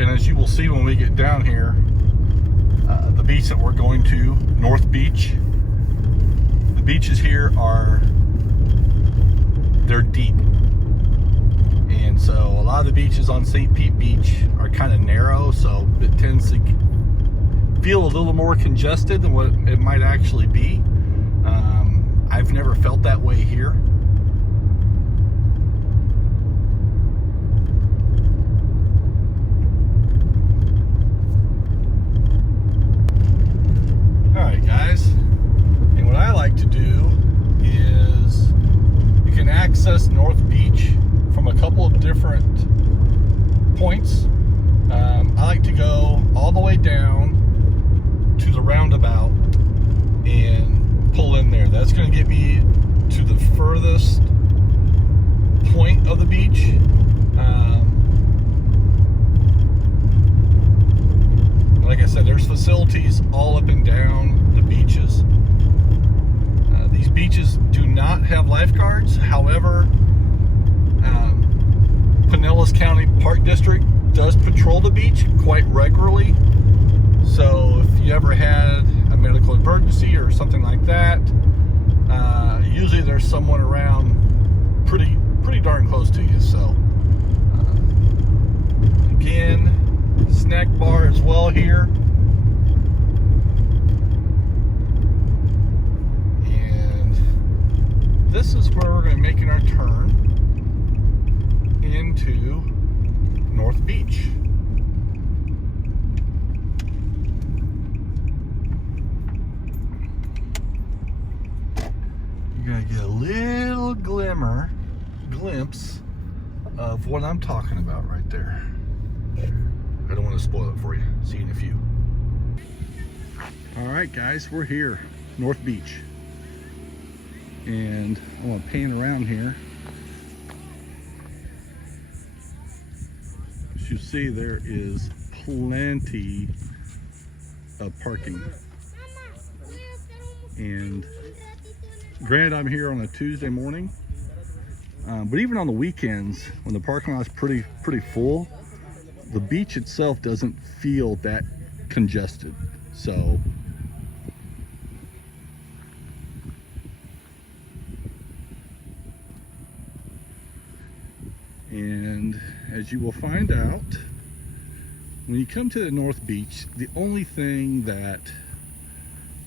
And as you will see when we get down here, the beach that we're going to, North Beach, the beaches here they're deep. And so a lot of the beaches on St. Pete Beach are kind of narrow, so it tends to feel a little more congested than what it might actually be. I've never felt that way here. Alright guys, and what I like to do is you can access North Beach from a couple of different points. I like to go all the way down to the roundabout and pull in there. That's going to get me to the furthest point of the beach. Like I said, there's facilities all up and down the beaches. These beaches do not have lifeguards. However, Pinellas County Park District does patrol the beach quite regularly. So if you ever had a medical emergency or something like that, usually there's someone around pretty darn close to you. So again, snack bar as well here. And this is where we're going to be making our turn into North Beach. You're going to get a little glimpse of what I'm talking about right there. I don't want to spoil it for you. See you in a few. All right, guys, we're here, North Beach. And I want to pan around here. As you see, there is plenty of parking. And granted, I'm here on a Tuesday morning, but even on the weekends, when the parking lot's pretty full, the beach itself doesn't feel that congested. So and as you will find out when you come to the North Beach, the only thing that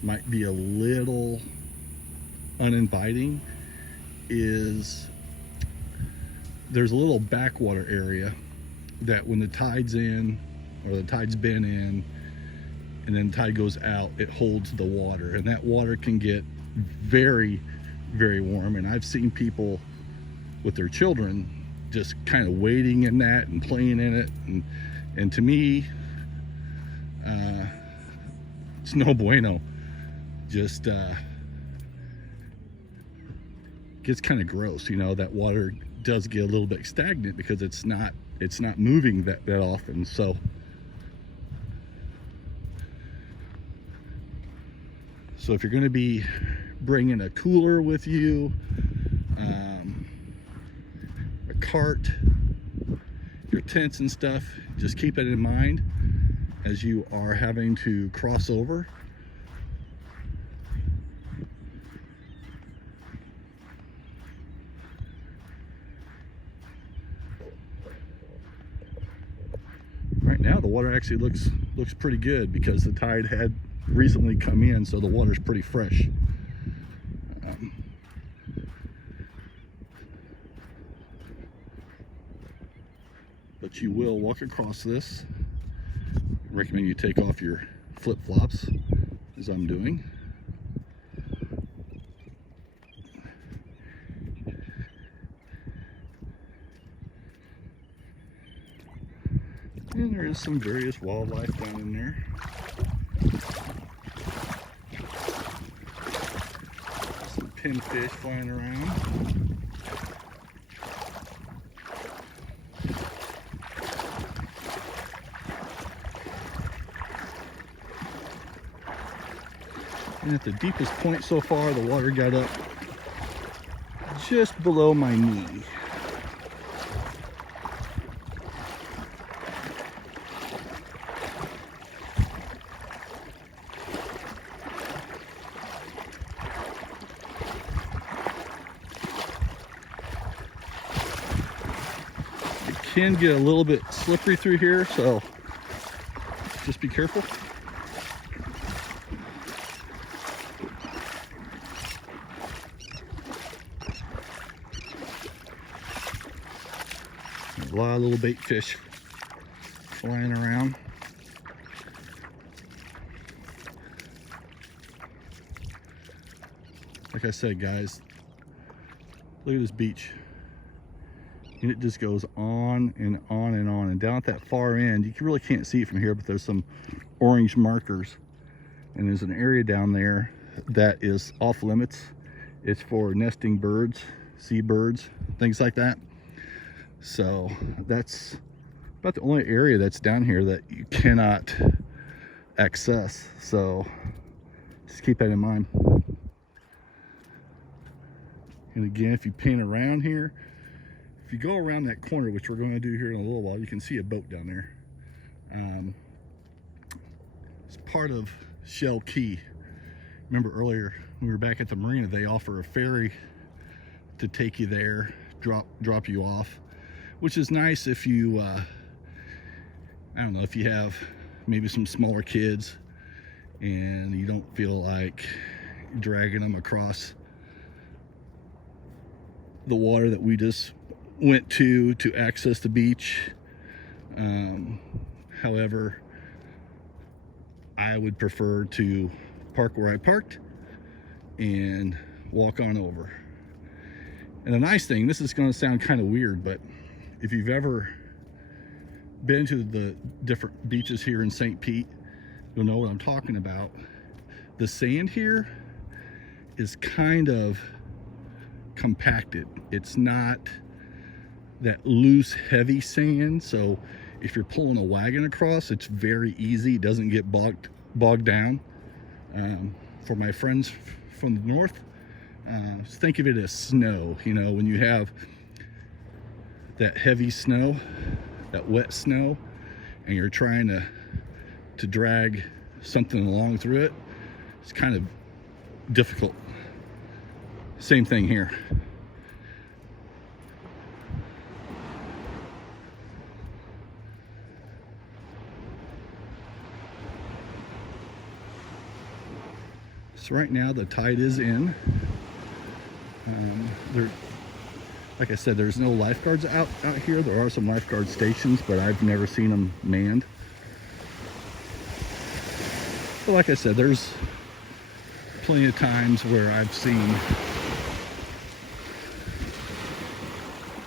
might be a little uninviting is there's a little backwater area that when the tide's in or the tide's been in and then the tide goes out, it holds the water, and that water can get very warm. And I've seen people with their children just kind of wading in that and playing in it, and to me it's no bueno. Just gets kind of gross, you know. That water does get a little bit stagnant because it's not moving that often. So if you're going to be bringing a cooler with you, a cart, your tents and stuff, just keep it in mind as you are having to cross over. Right now the water actually looks pretty good because the tide had recently come in, so the water's pretty fresh. But you will walk across this. I recommend you take off your flip-flops, as I'm doing. And there is some various wildlife down in there. Some pinfish flying around. And at the deepest point so far, the water got up just below my knee. can get a little bit slippery through here, so just be careful. A lot of little bait fish flying around. Like I said, guys, look at this beach. And it just goes on and on and on. And down at that far end, you really can't see it from here, but there's some orange markers. And there's an area down there that is off limits. It's for nesting birds, seabirds, things like that. So that's about the only area that's down here that you cannot access. So just keep that in mind. And again, if you pan around here, if you go around that corner, which we're going to do here in a little while, you can see a boat down there. It's part of Shell Key. Remember earlier when we were back at the marina, they offer a ferry to take you there, drop you off, which is nice if you, I don't know, if you have maybe some smaller kids and you don't feel like dragging them across the water that we just went to access the beach. However, I would prefer to park where I parked and walk on over. And the nice thing, this is going to sound kind of weird, but if you've ever been to the different beaches here in St. Pete, you'll know what I'm talking about. The sand here is kind of compacted. It's not that loose, heavy sand. So if you're pulling a wagon across, it's very easy. It doesn't get bogged down. For my friends from the north, think of it as snow. You know, when you have that heavy snow, that wet snow, and you're trying to drag something along through it, it's kind of difficult. Same thing here. So right now the tide is in. Like I said, there's no lifeguards out here. There are some lifeguard stations, but I've never seen them manned. But like I said, there's plenty of times where I've seen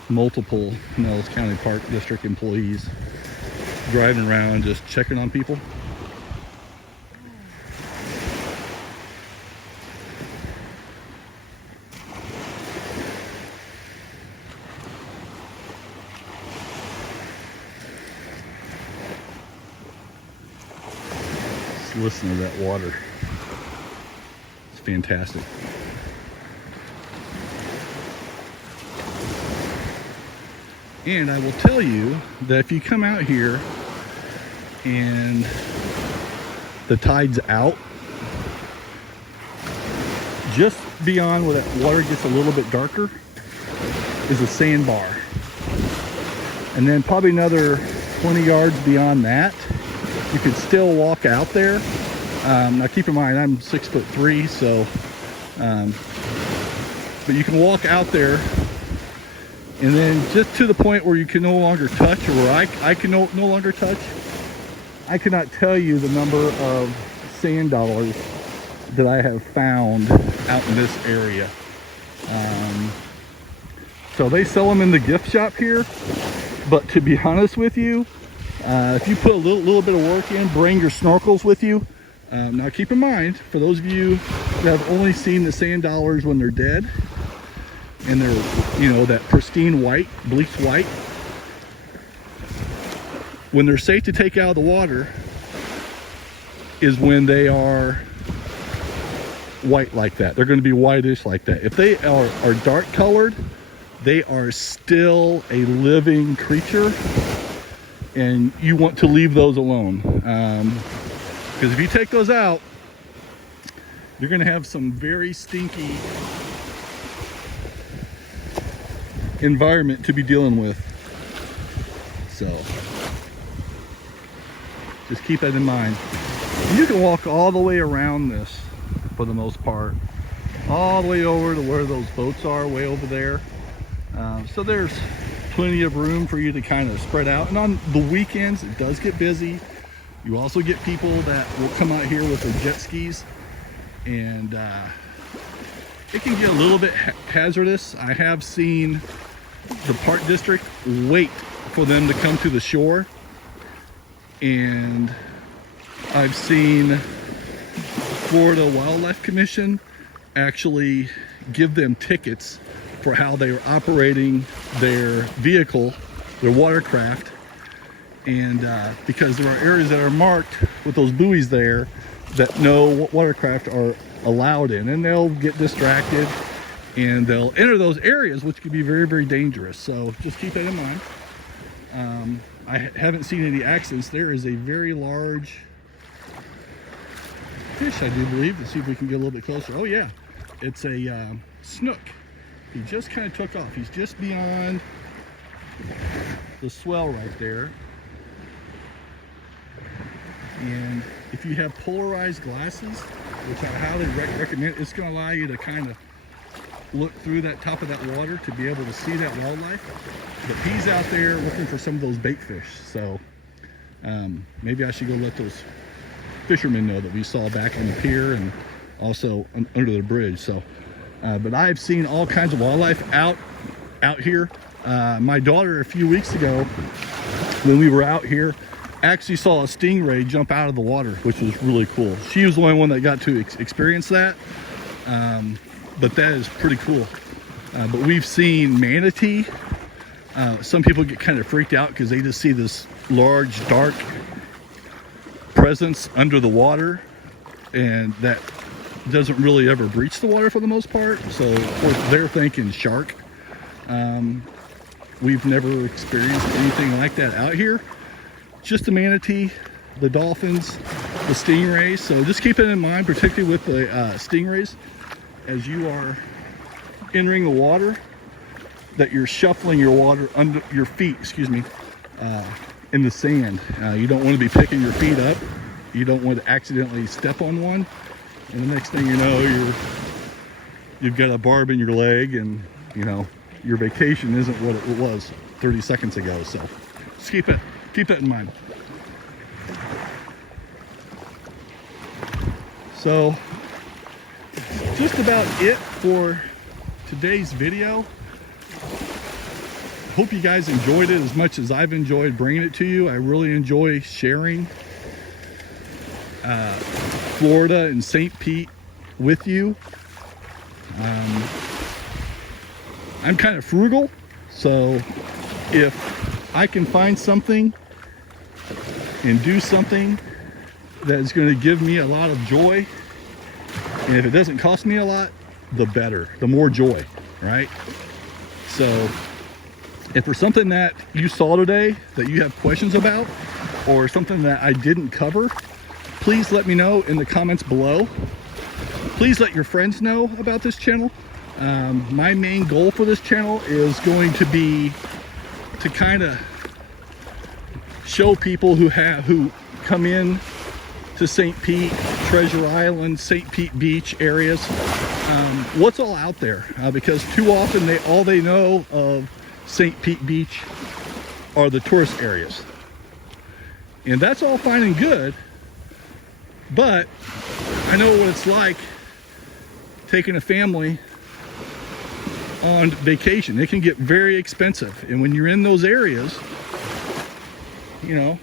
multiple Pinellas County Park District employees driving around just checking on people. Just listen to that water. It's fantastic. And I will tell you that if you come out here and the tide's out, just beyond where that water gets a little bit darker is a sandbar. And then probably another 20 yards beyond that, you could still walk out there. Now keep in mind, I'm 6'3", so, but you can walk out there. And then just to the point where you can no longer touch, or where I can no longer touch. I cannot tell you the number of sand dollars that I have found out in this area. So they sell them in the gift shop here. But to be honest with you, if you put a little bit of work in, bring your snorkels with you. Now keep in mind, for those of you that have only seen the sand dollars when they're dead, and they're, you know, that pristine white, bleached white, when they're safe to take out of the water is when they are white like that. They're going to be whitish like that. If they are dark colored, they are still a living creature, and you want to leave those alone. Because if you take those out, you're going to have some very stinky environment to be dealing with. So just keep that in mind. You can walk all the way around this for the most part, all the way over to where those boats are, way over there. So there's plenty of room for you to kind of spread out. And on the weekends, it does get busy. You also get people that will come out here with their jet skis, and it can get a little bit hazardous. I have seen the park district wait for them to come to the shore, and I've seen Florida Wildlife Commission actually give them tickets for how they are operating their vehicle, their watercraft. And because there are areas that are marked with those buoys there that no watercraft are allowed in, and they'll get distracted and they'll enter those areas, which can be very, very dangerous. So just keep that in mind. I haven't seen any accidents. There is a very large fish, I do believe. Let's see if we can get a little bit closer. Oh yeah, it's a snook. He just kind of took off. He's just beyond the swell right there. And if you have polarized glasses, which I highly recommend, it's going to allow you to kind of look through that top of that water to be able to see that wildlife. But he's out there looking for some of those bait fish. So maybe I should go let those fishermen know that we saw back on the pier and also under the bridge. So but I've seen all kinds of wildlife out here. My daughter a few weeks ago, when we were out here, actually saw a stingray jump out of the water, which was really cool. She was the only one that got to experience that, but that is pretty cool. But we've seen manatee. Some people get kind of freaked out because they just see this large dark presence under the water, and that doesn't really ever breach the water for the most part. So of course they're thinking shark. We've never experienced anything like that out here. Just the manatee, the dolphins, the stingrays. So just keep it in mind, particularly with the stingrays, as you are entering the water, that you're shuffling your water under your feet, in the sand. You don't want to be picking your feet up. You don't want to accidentally step on one, and the next thing you know, you've got a barb in your leg, and you know your vacation isn't what it was 30 seconds ago. So just keep that in mind. So just about it for today's video. Hope you guys enjoyed it as much as I've enjoyed bringing it to you. I really enjoy sharing Florida and St. Pete with you. I'm kind of frugal, so if I can find something and do something that is going to give me a lot of joy, and if it doesn't cost me a lot, the better, the more joy, right? So if there's something that you saw today that you have questions about, or something that I didn't cover, please let me know in the comments below. Please let your friends know about this channel. My main goal for this channel is going to be to kind of show people who come in to St. Pete, Treasure Island, St. Pete Beach areas, what's all out there, because too often all they know of St. Pete Beach are the tourist areas, and that's all fine and good, but I know what it's like taking a family on vacation. It can get very expensive, and when you're in those areas, you know,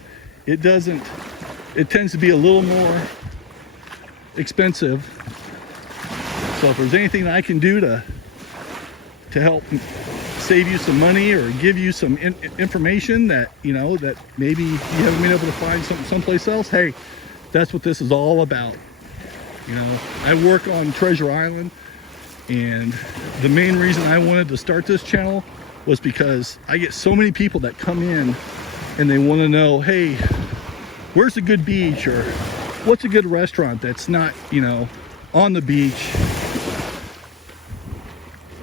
it tends to be a little more expensive. So if there's anything that I can do to help save you some money or give you some information that, you know, that maybe you haven't been able to find someplace else, hey, that's what this is all about. You know, I work on Treasure Island, and the main reason I wanted to start this channel was because I get so many people that come in and they want to know, hey, where's a good beach, or what's a good restaurant that's not, you know, on the beach,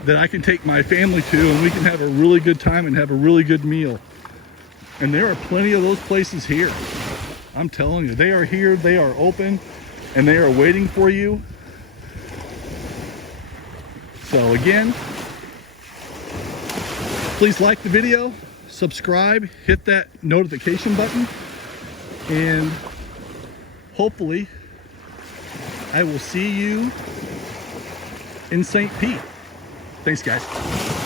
that I can take my family to and we can have a really good time and have a really good meal. And there are plenty of those places here. I'm telling you, they are here, they are open, and they are waiting for you. So again, please like the video, subscribe, hit that notification button, and hopefully I will see you in St. Pete. Thanks, guys.